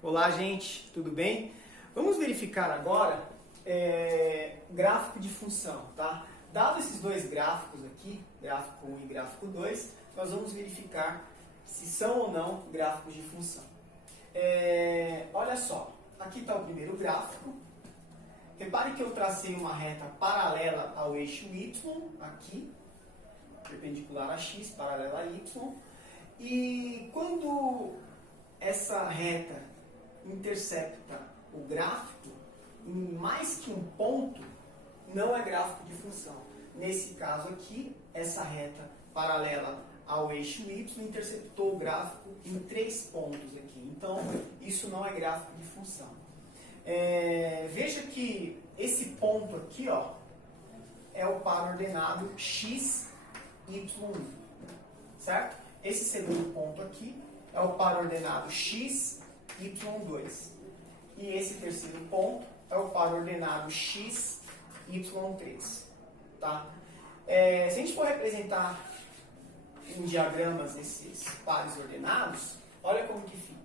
Olá, gente, tudo bem? Vamos verificar agora gráfico de função, tá? Dado esses dois gráficos aqui, gráfico 1 e gráfico 2, nós vamos verificar se são ou não gráficos de função. Olha só, aqui está o primeiro gráfico. Repare que eu tracei uma reta paralela ao eixo Y, aqui, perpendicular a x, paralela a y. E quando essa reta intercepta o gráfico em mais que um ponto, não é gráfico de função. Nesse caso aqui, essa reta paralela ao eixo Y interceptou o gráfico em 3 pontos aqui. Então, isso não é gráfico de função. Veja que esse ponto aqui, ó, é o par ordenado x, y1, certo? Esse segundo ponto aqui é o par ordenado x, y2. E esse terceiro ponto é o par ordenado x, y3. Tá? Se a gente for representar em diagramas esses pares ordenados, olha como que fica.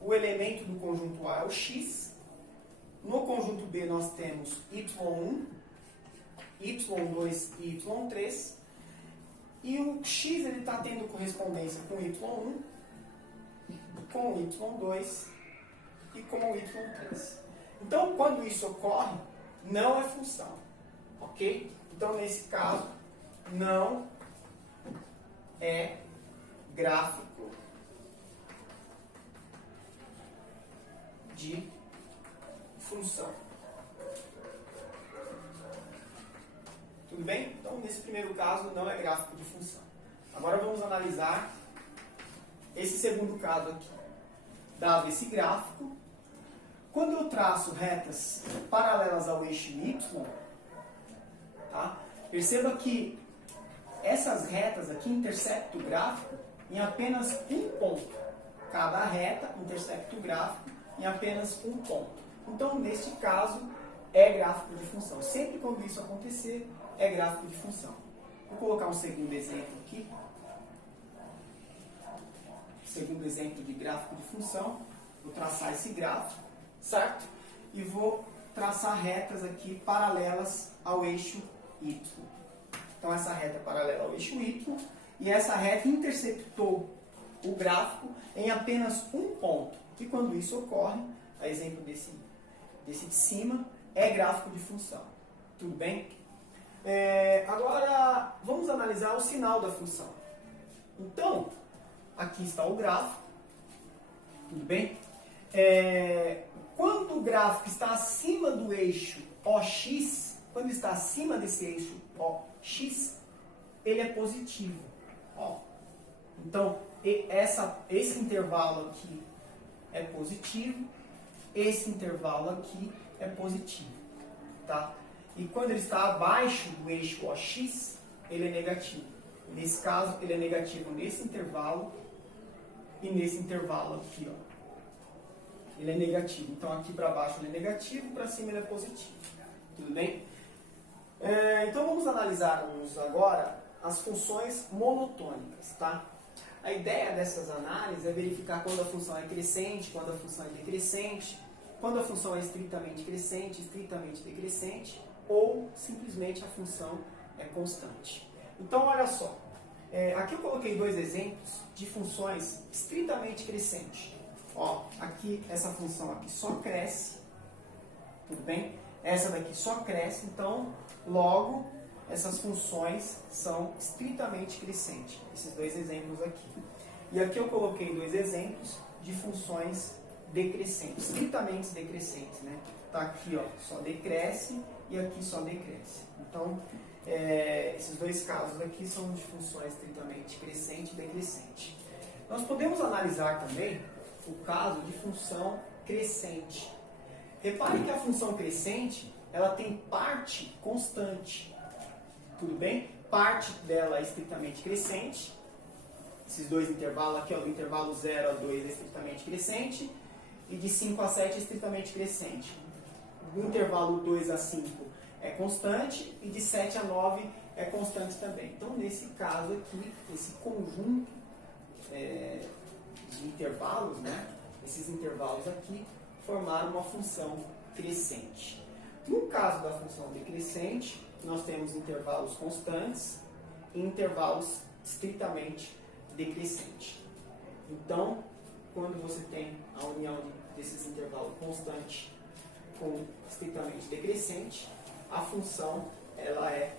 O elemento do conjunto A é o x. No conjunto B nós temos y1, y2 e y3. E o x está tendo correspondência com y1, com y2 e com y3. Então, quando isso ocorre, não é função. Ok? Então, nesse caso, não é gráfico de função. Tudo bem? Então, nesse primeiro caso, não é gráfico de função. Agora vamos analisar esse segundo caso aqui. Dado esse gráfico, quando eu traço retas paralelas ao eixo Y, tá? Perceba que essas retas aqui interceptam o gráfico em apenas um ponto. Cada reta intercepta o gráfico em apenas um ponto. Então, neste caso, é gráfico de função. Sempre quando isso acontecer, é gráfico de função. Vou colocar um segundo exemplo aqui. Segundo exemplo de gráfico de função. Vou traçar esse gráfico, certo? E vou traçar retas aqui paralelas ao eixo Y. Então, essa reta é paralela ao eixo Y. E essa reta interceptou o gráfico em apenas um ponto. E quando isso ocorre, a exemplo desse de cima, é gráfico de função. Tudo bem? Agora, vamos analisar o sinal da função. Então, aqui está o gráfico. Tudo bem? Quando o gráfico está acima do eixo OX, quando está acima desse eixo OX, ele é positivo. Ó. Então, esse intervalo aqui é positivo, esse intervalo aqui é positivo. Tá? E quando ele está abaixo do eixo OX, ele é negativo. Nesse caso, ele é negativo nesse intervalo e nesse intervalo aqui, ó. Ele é negativo. Então, aqui para baixo ele é negativo, para cima ele é positivo. Tudo bem? Então, vamos analisar agora as funções monotônicas, tá? A ideia dessas análises é verificar quando a função é crescente, quando a função é decrescente, quando a função é estritamente crescente, estritamente decrescente, ou simplesmente a função é constante. Então, olha só. Aqui eu coloquei dois exemplos de funções estritamente crescentes. Ó, aqui, essa função aqui só cresce. Tudo bem? Essa daqui só cresce, então, logo, essas funções são estritamente crescentes. Esses dois exemplos aqui. E aqui eu coloquei dois exemplos de funções decrescentes, estritamente decrescentes, né? Tá aqui, ó, só decresce e aqui só decresce. Então, esses dois casos aqui são de funções estritamente crescente e decrescente. Nós podemos analisar também o caso de função crescente. Repare que a função crescente, ela tem parte constante. Tudo bem? Parte dela é estritamente crescente. Esses dois intervalos aqui, ó, do intervalo 0 a 2 é estritamente crescente. E de 5 a 7 é estritamente crescente. Do intervalo 2 a 5 é constante. E de 7 a 9 é constante também. Então, nesse caso aqui, esse conjunto de intervalos, né, esses intervalos aqui, formaram uma função crescente. No caso da função decrescente, nós temos intervalos constantes e intervalos estritamente decrescentes. Então, quando você tem a união desses intervalos constante com estritamente decrescente, a função ela é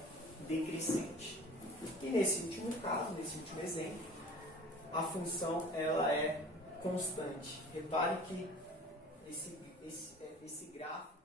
decrescente. E nesse último caso, nesse último exemplo, a função ela é constante. Repare que esse gráfico